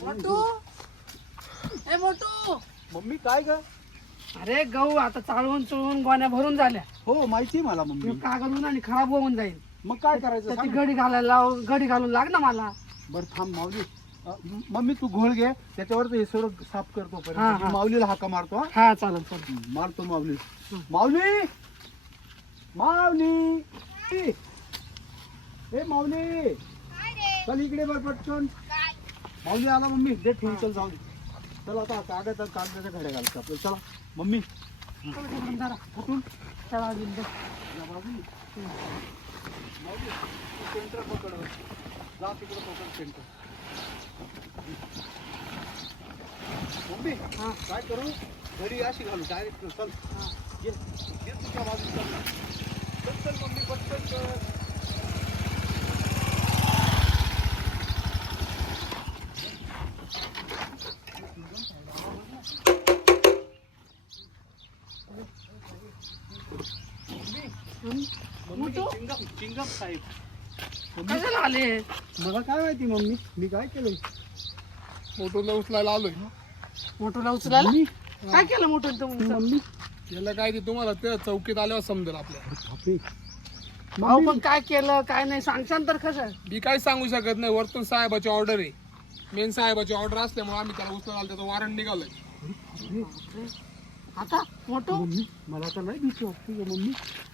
मोटू ए मोटू. Mummy काय ग? अरे गहू आता चालवून चुळवून गोण्या भरून झाल्या. हो माहिती मला मम्मी. कागद आणि खराब होऊन जाईल. मग काय करायचं त्याची सांग? घडी घालायला लाव, घडी घालून लाग ना मला. बरं थांब माऊली. मम्मी तू घोळ घे त्याच्यावर हे सगळं साफ करतो हा, पर्यंत. हा. माऊलीला हाका मारतो हा. हा चालेल चालेल. मारतो माऊली. माऊली माऊली ए माऊली चल इकडे बर पटकन. माऊली आला मम्मी. दे ठेवून चल जाऊ दे. चल आता कागदाच्या घड्या घालतो आपल्याला. चला मम्मी जरा कुठून चला बिल दे. या बाजूने. माऊली सेंटर पकड. जा तिकडे पकड सेंटर. मम्मी हा. काय करू? घरी अशी घालू डायरेक्ट. चल ये ये तुझ्या बाजूला चल ना. चल चल मम्मी पटकन कर. मम्मी चिंगम साहेब. कशाला आले? मला काय माहिती मम्मी मी काय केलं. मोटरला उचलायला आलोय. मोटूला उचलायला मम्मी काय केलं मोटू तुमचं? मम्मी याला काय ते तुम्हाला त्या चौकीत आल्यावर समजेल आपल्या. बापरे. अहो पण काय केलं काय नाही सांगशान तर कसं. मी काही सांगू शकत नाही. वरतून साहेबाची ऑर्डर आहे. मेन साहेबाची ऑर्डर असल्यामुळे आम्ही त्याला उचलायला आलो. त्याचं वॉरंट निघालंय. आता मोटू मम्मी मला तर नाही भीती वाटते ग मम्मी.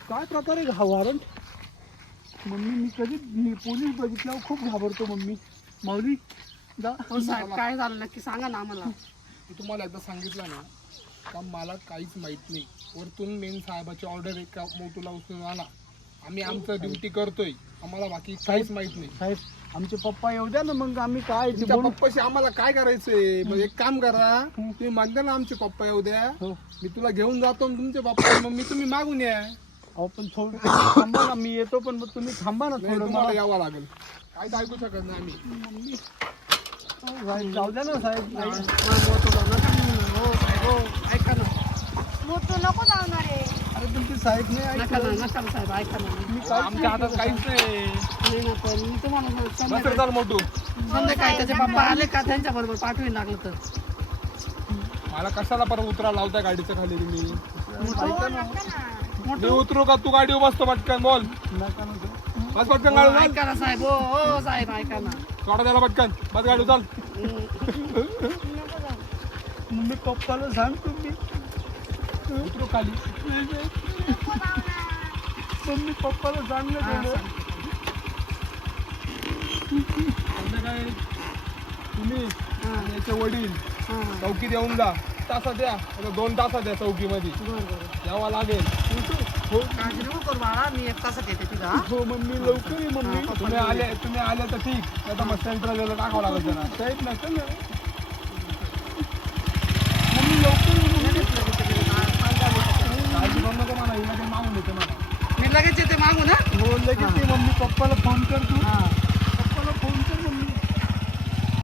काय प्रकार आहे हा वॉरंट? मम्मी मी कधी पोलीस बघितल्यावर खूप घाबरतो मम्मी. माऊली जा. हो साहेब काय झालं नक्की सांगा ना आम्हाला. मी तुम्हाला एकदा सांगितलं ना का मला काहीच माहित नाही. वरतून मेन साहेबाची ऑर्डर आहे का मोटूला उचलून आणा. आम्ही आमचं ड्युटी करतोय. आम्हाला बाकी काहीच माहित नाही. साहेब आमचे पप्पा येऊ द्या ना मग आम्ही काय ते तुमच्या बोलू. पप्पाशी आम्हाला काय करायचंय? मग एक काम करा. तुम्ही म्हणता ना आमचे पप्पा येऊ द्या. हो. मी तुला घेऊन जातो आणि तुमचे पप्पा मग मी तुम्ही मागून या. अहो पण थोडं थांबा ना. मी येतो पण मग तुम्ही थांबा ना नाही, थोडं. तुम्हाला मला यावं लागेल. काहीच ऐकू शकत नाही आम्ही. मम्मी साहेब, जाऊ द्या ना साहेब. नाही. मोटूला नका म्हणू. हो हो ऐका ना. मोठं नको जाणार आहे. अरे तुमची साहेब नाही नका ना ऐकलं. नका ना साहेब ऐका ना. मी काय आमच्या हातात काहीच नाही. नाही ना पण मी तुम्हाला बस संध्याकाळी चाल मोठू. संध्याकाळी त्याचे पप्पा आले का त्यांच्या बरोबर पाठवी लागलं तर. मला कशाला परत उतरा लावताय गाडीच्या खाली तुम्ही? हो नका ना. मी उतरू का तू गाडी बसतो पटकन बोल. नका ना बस पटकन गाडी चाल. ऐका ना साहेब. हो हो साहेब ऐका ना. सोडा त्याला पटकन. बस गाडी चाल. नको जाऊ. मम्मी पप्पाला सांग तुम्ही. उतरू खाली. नको जाऊ ना. मम्मी पप्पाला सांग ना हा, थोडं. सांगते. संध्याकाळी तुम्ही हा, आणि याचे वडील हा. चौकीत येऊन जा. तासात या. आता 2 तासात या चौकीमध्ये. बरं बरं. यावं लागेल. हो काळजी नको करू बाळा. मी एक तासात येते तिथं हा. हो मम्मी लवकर ये मम्मी. हा. तुम्ही आले तर ठीक. नाही तर मग सेंट्रल टाकावं लागेल त्यांना. साहेब नका ना. मम्मी लवकर ये मम्मी. लगेच लगेच लगेच. काळजी करू नको मला. हिला काही मागून येते मला. मी लगेच येते मागून हा. हो लगेच ये मम्मी. पप्पाला फोन कर तू. हा. पप्पाला फोन कर मम्मी.